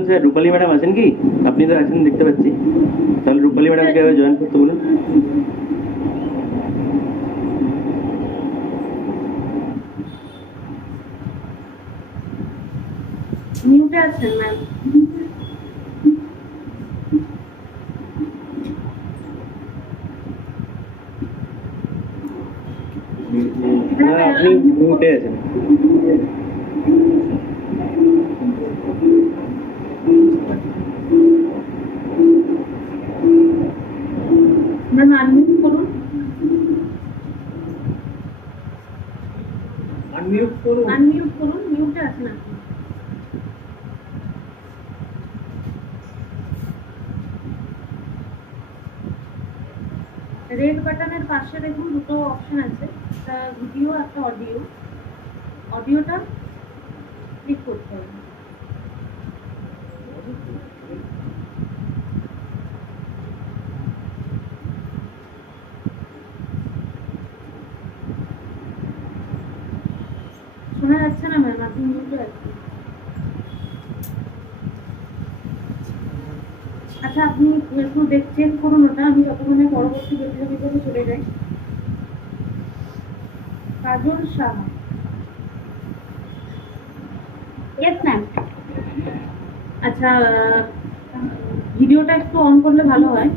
বলুন স্যার, রূপালী ম্যাডাম আছেন কি? আপনি তো আছেন দেখতে পাচ্ছি, তাহলে রূপালী ম্যাডামকে জয়েন করতে বলুন। মিউটে আছেন ম্যাম। না, আপনি মিউটে আছেন। ম্যাম আনমিউট করুন। আনমিউট করুন, মিউটে আছেন আপনি। রেড বাটনের পাশে দেখুন দুটো অপশন আছে, একটা ভিডিও একটা অডিও। অডিওটা ক্লিক করতে হবে। শোনা যাচ্ছে না ম্যাম, আপনি মিউটে আছেন। আচ্ছা, আপনি একটু চেক করুন ওটা, আমি যতক্ষণে পরবর্তী প্রতিযোগিতাতে চলে যাই। কাজল সাহা। Yes ma'am. আচ্ছা, ভিডিওটা একটু অন করলে ভালো হয়।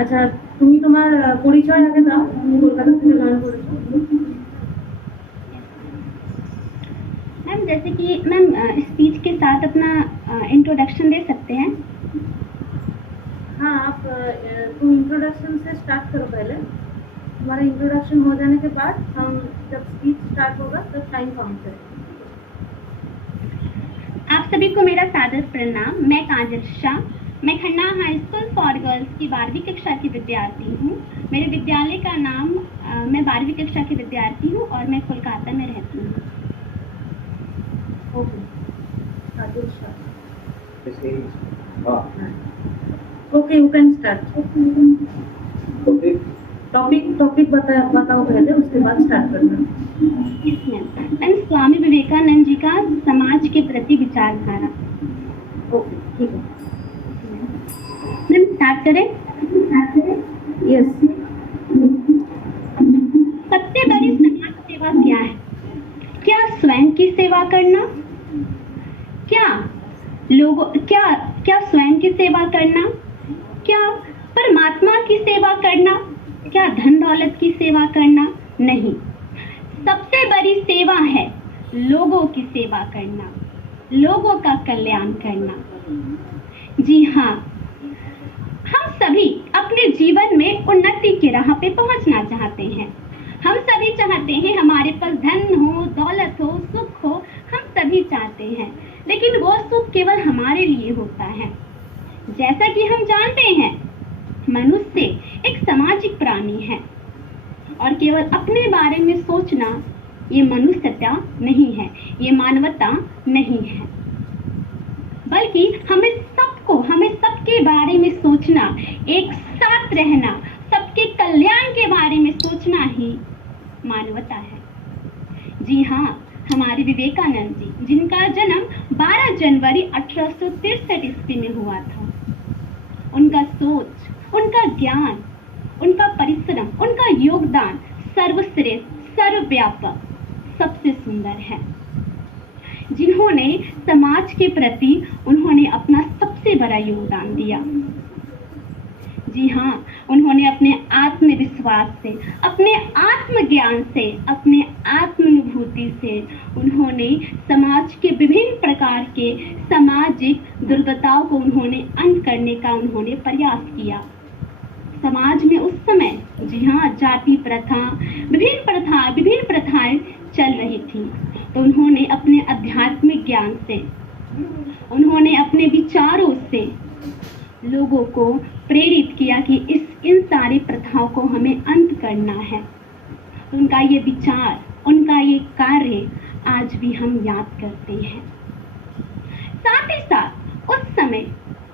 আচ্ছা, তুমি তোমার পরিচয় আগে দাও, তুমি কলকাতা থেকে জয়েন করেছো। मैम जैसे कि मैम स्पीच के साथ अपना इंट्रोडक्शन दे सकते हैं। हाँ, आप तुम इंट्रोडक्शन से स्टार्ट करो पहले। तुम्हारा इंट्रोडक्शन हो जाने के बाद हम जब स्पीच स्टार्ट होगा तब टाइम काउंट करेंगे। आप सभी को मेरा सादर प्रणाम। मैं काजल शाह, मैं Khanna high school for girls की 12वीं कक्षा की विद्यार्थी हूँ। मेरे विद्यालय का नाम मैं 12वीं कक्षा की विद्यार्थी हूँ और मैं कोलकाता में रहती हूँ। ओके, काजल शाह। हाँ, okay, you can start. Topic बताओ पहले, उसके बाद स्टार्ट करना। मैम स्वामी विवेकानंद जी का समाज के प्रति विचारधारा। ओके, ठीक है। मैम स्टार्ट करें। यस। सबसे बड़ी समाज सेवा क्या है? क्या स्वयं की सेवा करना? क्या स्वयं की सेवा करना? क्या परमात्मा की सेवा करना? क्या धन दौलत की सेवा करना? नहीं, सबसे बड़ी सेवा है लोगों की सेवा करना, लोगों का कल्याण करना। जी हाँ, हम सभी अपने जीवन में उन्नति की राह पे पहुंचना चाहते हैं। हम सभी चाहते हैं हमारे पास धन हो, दौलत हो, सुख हो, हम सभी चाहते हैं, लेकिन वो सुख केवल हमारे लिए होता है। जैसा कि हम जानते हैं, मनुष्य एक सामाजिक प्राणी है और केवल अपने बारे में सोचना ये मनुष्यता नहीं है, ये मानवता नहीं है, बल्कि हमें सबके बारे में सोचना, एक साथ रहना, सबके कल्याण के बारे में सोचना ही मानवता है। जी हाँ, हमारे विवेकानंद जी, जिनका जन्म 12 जनवरी 1863 ईस्वी में हुआ था, उनका सोच, उनका ज्ञान, उनका परिश्रम, उनका योगदान सर्वश्रेष्ठ, सर्वव्यापक, सबसे सुंदर है। जिन्होंने समाज के प्रति उन्होंने अपना सबसे बड़ा योगदान दिया। जी हाँ, उन्होंने अपने आत्मविश्वास से, अपने आत्मज्ञान से, अपने आत्मानुभूति से उन्होंने समाज के विभिन्न प्रकार के सामाजिक दुर्गताओं को उन्होंने अंत करने का उन्होंने प्रयास किया। समाज में उस समय जी हाँ जाति प्रथा, विभिन्न प्रथाएं चल रही थी, तो उन्होंने अपने आध्यात्मिक ज्ञान से, उन्होंने अपने विचारों से लोगों को प्रेरित किया कि इन सारी प्रथाओं को हमें अंत करना है। उनका ये विचार, उनका ये कार्य आज भी हम याद करते हैं। साथ ही साथ उस समय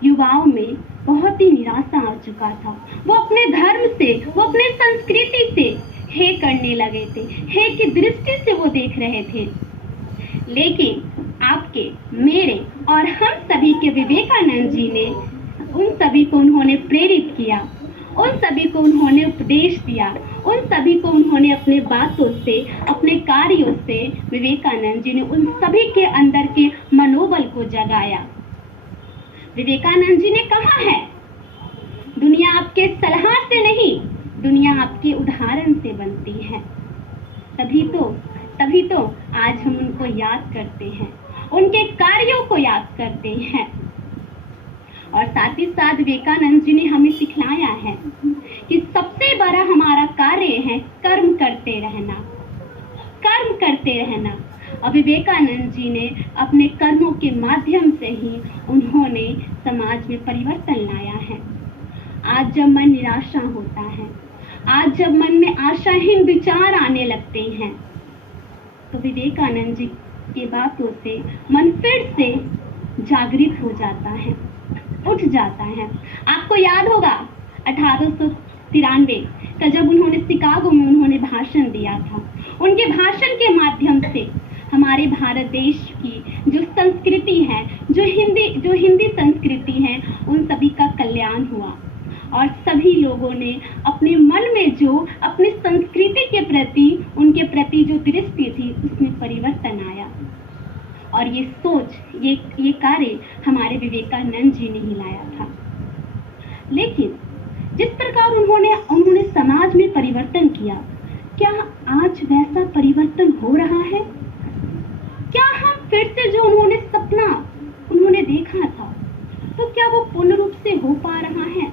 युवाओं में बहुत ही निराशा आ चुका था। वो अपने धर्म से, वो अपने संस्कृति से हे करने लगे थे, हे की दृष्टि से वो देख रहे थे। लेकिन आपके, मेरे और हम सभी के विवेकानंद जी ने उन सभी को उन्होंने प्रेरित किया, उन सभी को उन्होंने उपदेश दिया, उन सभी को उन्होंने अपने बातों से, अपने कार्यों से, विवेकानंद जी ने उन सभी के अंदर के मनोबल को जगाया। विवेकानंद जी ने कहा है, दुनिया आपके सलाह से नहीं, दुनिया आपके उदाहरण से बनती है। तभी तो आज हम उनको याद करते हैं, उनके कार्यों को याद करते हैं। और साथ ही साथ विवेकानंद जी ने हमें सिखलाया है कि सबसे बड़ा हमारा कार्य है कर्म करते रहना, कर्म करते रहना। और विवेकानंद जी ने अपने कर्मों के माध्यम से ही उन्होंने समाज में परिवर्तन लाया है। आज जब मन निराशा होता है, आज जब मन में आशाहीन विचार आने लगते हैं, तो विवेकानंद जी की बातों से मन फिर से जागृत हो जाता है, उठ जाता है। आपको याद होगा 1893 का जब उन्होंने शिकागो में उन्होंने भाषण दिया था। उनके भाषण के माध्यम से हमारे भारत देश की जो संस्कृति है, जो हिंदी संस्कृति है, उन सभी का कल्याण हुआ और सभी लोगों ने अपने मन में जो अपनी संस्कृति के प्रति, उनके प्रति जो दृष्टि थी, उसमें परिवर्तन आया। और ये सोच, ये कार्य हमारे विवेकानंद जी ने ही लाया था। लेकिन जिस प्रकार उन्होंने समाज में परिवर्तन किया, क्या आज वैसा परिवर्तन हो रहा है? क्या हम फिर से जो उन्होंने सपना उन्होंने देखा था, तो क्या वो पूर्ण रूप से हो पा रहा है?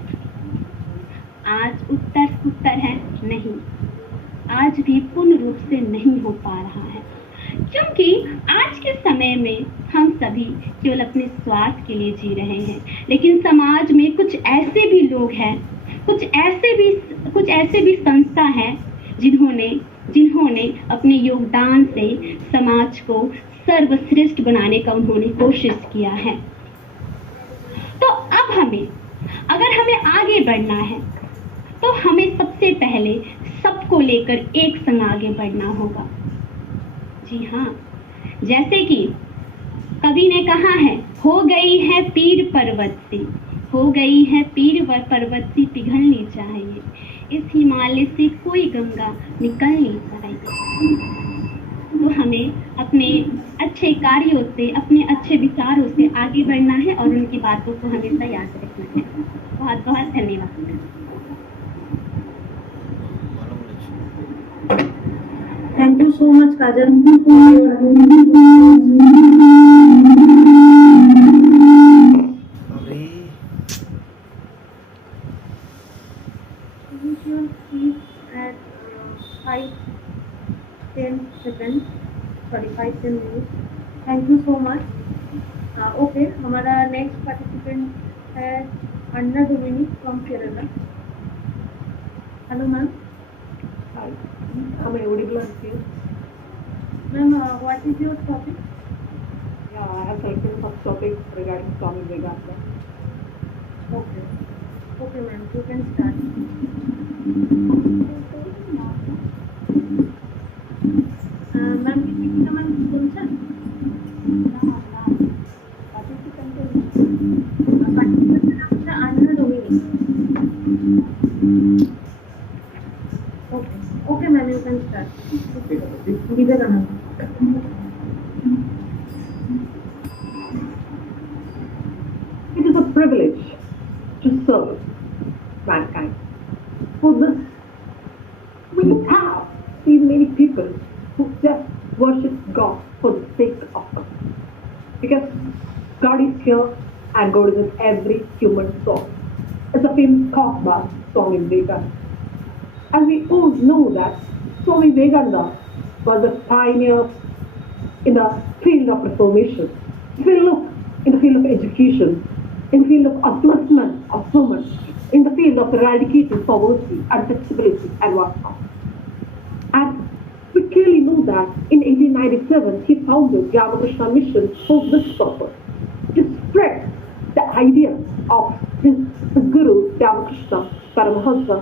आज उत्तर है नहीं, आज भी पूर्ण रूप से नहीं हो पा रहा है। क्योंकि आज के समय में हम सभी केवल अपने स्वार्थ के लिए जी रहे हैं। लेकिन समाज में कुछ ऐसे भी लोग हैं, कुछ ऐसे भी संस्था हैं जिन्होंने अपने योगदान से समाज को सर्वश्रेष्ठ बनाने का उन्होंने कोशिश किया है। तो अब अगर हमें आगे बढ़ना है, तो हमें सबसे पहले सबको लेकर एक संग आगे बढ़ना होगा। जी हाँ, जैसे कि कवि ने कहा है, हो गई है पीर पर्वत सी, हो गई है पीर व पर्वत सी पिघलनी चाहिए, इस हिमालय से कोई गंगा निकलनी चाहिए। तो हमें अपने अच्छे कार्यों से, अपने अच्छे विचारों से आगे बढ़ना है और उनकी बातों को हमेशा याद रखना है। बहुत बहुत धन्यवाद। Thank you so much, Kajal. Initial speech at 5-10 seconds, sorry 5-10 minutes. Thank you so much. Okay, हमारा next participant है Anna Dominic from Kerala. Hello, ma'am. Hi, am I audible on here? Ma'am, what is your topic? Yeah, I have selected some topics regarding Swami Vivekananda. Okay. Okay, ma'am, you can start. Ma'am, किसी का मन सुनছেন? Participant Anna Dominic. Okay, ma'am, you can start. Vivekananda. It is a privilege to serve mankind. For this, we have seen many people who just worship God for the sake of God. Because God is here and God is in every human soul. It's a famous quote by Swami Vivekananda. And we all know that Swami Vivekananda was a pioneer in the field of reformation. If we look in the field of education, in the field of upliftment of women, in the field of eradicating poverty, untouchability, and whatnot. And we clearly know that in 1897 he founded the Ramakrishna Mission for this purpose, to spread the idea of his Guru Ramakrishna Paramahansa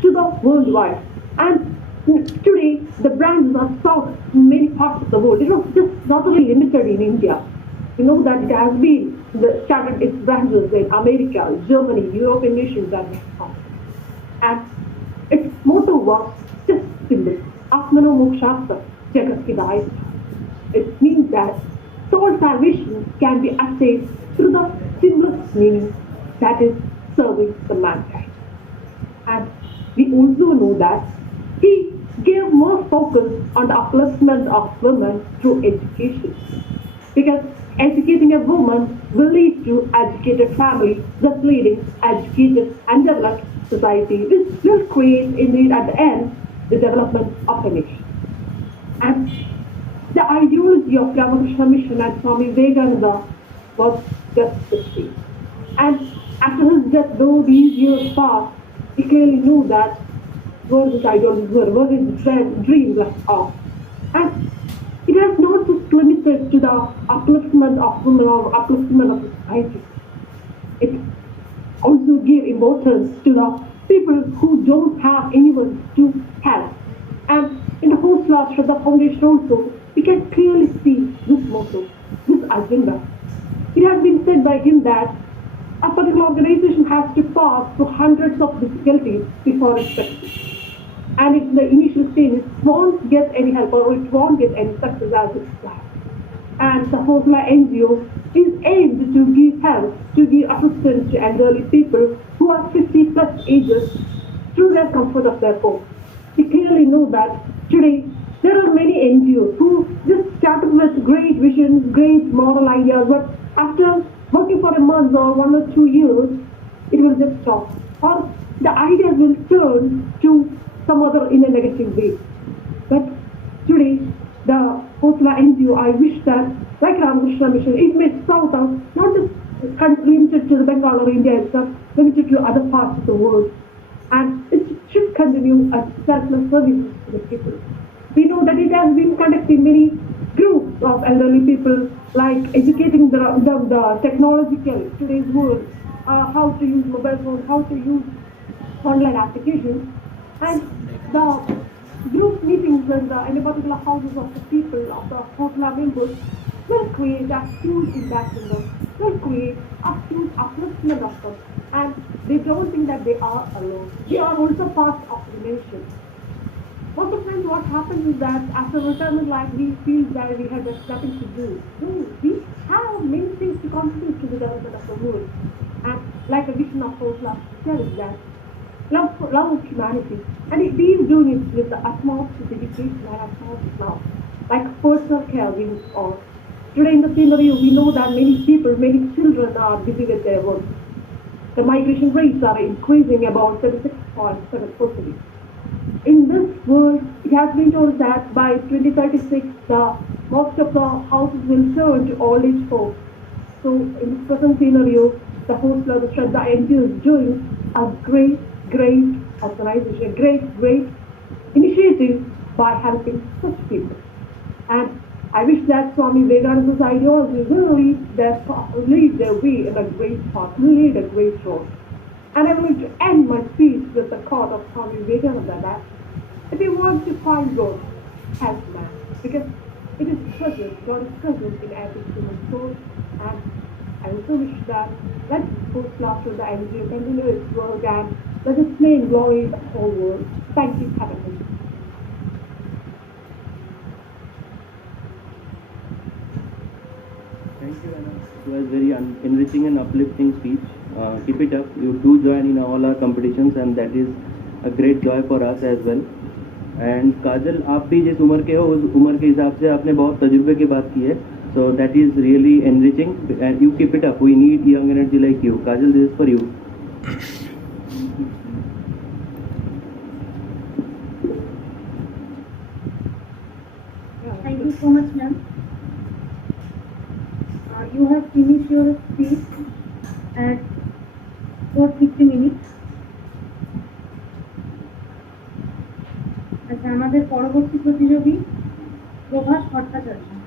to the worldwide. And Today, the brands are sold in many parts of the world. It was just not only limited in India. You know that it has been started its branches in America, Germany, European nations, and Mexico. And its motto was just simple: Atmano Mokshastra Jagat Hidayat. It means that soul salvation can be attained through the simplest meaning, that is, serving the mankind. And we also know that he gave more focus on the upliftment of women through education. Because educating a woman will lead to educated family, thus leading educated and developed society, which will create indeed at the end the development of a nation. And the ideology of Ramakrishna Mission and Swami Vivekananda was just the same. And after his death, though these years passed, he clearly knew that where his ideologies were, where his dreams left off. And it has not just limited to the upliftment of women or upliftment of society. It also gave importance to the people who don't have anyone to help. And in the Hosla Shraddha Foundation also, we can clearly see this motto, this agenda. It has been said by him that a particular organization has to pass through hundreds of difficulties before it succeeds. And in the initial stage, it won't get any help or it won't get any success as it's planned. And the Hosla NGO is aimed to give help, to give assistance to elderly people who are 50 plus ages through their comfort of their home. We clearly know that today there are many NGOs who just started with great visions, great moral ideas, but after working for a month or 1 or 2 years, it will just stop. Or the ideas will turn to some other in a negative way. But today, the Hosla NGO, I wish that, like Ramakrishna Mission, it may sort out, not just limited to the Bengal or India itself, limited to other parts of the world. And it should continue as selfless services to the people. We know that it has been conducting many groups of elderly people, like educating the technological, today's world, how to use mobile phones, how to use online applications. And the group meetings in any particular houses of the people, of the Hosla members, will create a huge impact in them, will create a huge upliftment of them. And they don't think that they are alone. They are also part of the nation. Most of the times what happens is that after retirement life, we feel that we have just nothing to do. No, we have many things to contribute to the development of the world. And like a vision of Hosla tells that love of humanity. And it is doing it with the utmost dedication and utmost love. Like personal care we all. Today in the scenario, we know that many people, many children are busy with their work. The migration rates are increasing about 76.7%. In this world, it has been told that by 2036, most of the houses will turn to old age homes. So in this present scenario, the Hosla, the Shraddha NGO is doing a great organization, a great initiative by helping such people. And I wish that Swami Vivekananda's ideology will lead their way in a great path, will lead a great road. And I'm going to end my speech with the quote of Swami Vivekananda that if you want to find God, help man. Because it is present, God is present in every human soul. And I also wish that let Hosla Shraddha NGO continue its work and let its name glory the whole world. Thank you, have a good day. Thank you, Anna. It was very enriching and uplifting speech. Keep it up. You do join in all our competitions and that is a great joy for us as well. And काजल, आप भी जिस उम्र के हो उस उम्र के हिसाब से आपने बहुत तजुर्बे की बात की है. So that is really enriching and you keep it up. We need young energy like you. Kajal, this is for you. Thank you so much, ma'am. You have finished your speech at 4:50 minutes. আচ্ছা, আমাদের পরবর্তী প্রতিযোগী প্রভাস ভট্টাচার্য।